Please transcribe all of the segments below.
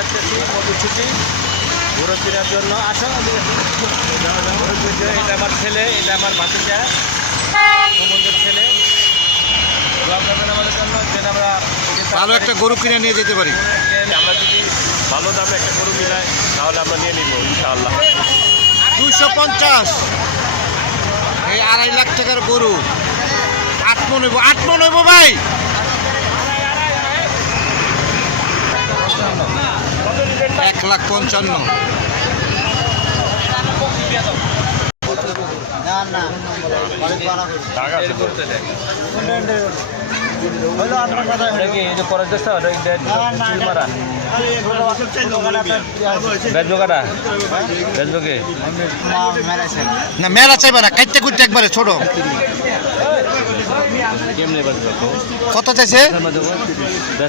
যাচ্ছি মধুছুটি ঘুরে ফেরার জন্য। আসো এটা আমার ছেলে, এটা আমার ভাতিজা সুমনদের ছেলে। দোয়া করবেন আমাদের জন্য যেন আমরা ভালো একটা গরু কিনে নিয়ে যেতে পারি। আমরা যদি ভালো দামে একটা গরু মিলাই তাহলে আমরা নিয়ে নিব ইনশাআল্লাহ। 250 এই 2.5 লাখ টাকার গরু। 8 মন হইব, 8 মন হইব ভাই। 1,55,000। না মেলা চাইবা না, কাইতে কুইতে একবারে ছোট। কত চাইছে?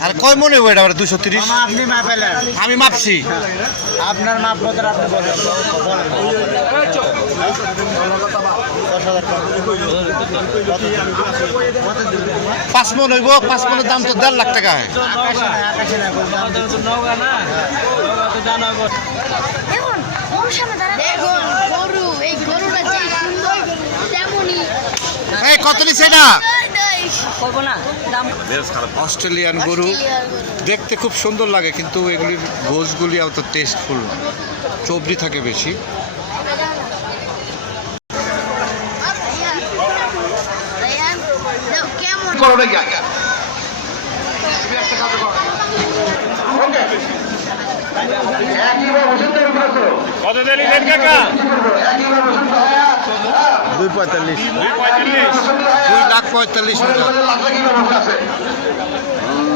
আর কয় মনে হইব এটা? 230। আপনি মাপেলেন, আমি মাপছি। আপনার মাপ মতো আপনি বলেন। 5 মন হইব। 5 মনের দাম তো 1.5 লাখ টাকা হয়। এই কত নিছে এটা? অস্ট্রেলিয়ান গরু দেখতে খুব সুন্দর লাগে, কিন্তু এগুলির গোশগুলি অত টেস্টফুল না, চর্বি থাকে বেশি। কত দিলেন কাকা? 2.45। 2,45,000।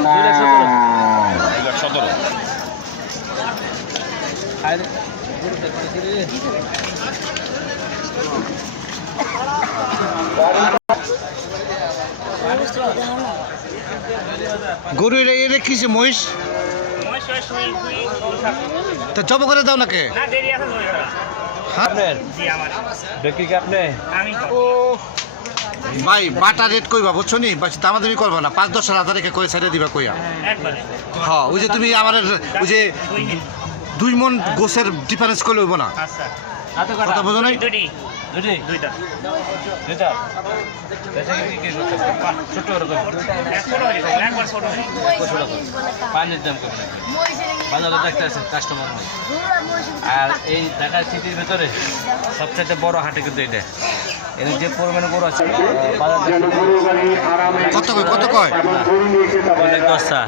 2,17,000। গরু এটা কিছু মহিষ তা জব করে দাও নাকি? ভাই বাটা রেট কইবা বুঝছো নি? দামাদামি করবা না, 5-10 হাজার রেখে কয়ে ছেড়ে দিবা কইয়া। হ্যাঁ ওই যে তুমি আমার ওই যে 2 মন গোছের ডিফারেন্স করলে হইব না। কথা বোঝো নাই? আর এই ঢাকা সিটির ভেতরে সবচেয়ে বড় হাটে কিন্তু এটা, এর যে পরিমাণে গরু আছে কত কয় কত কয়? অনেক দশটা।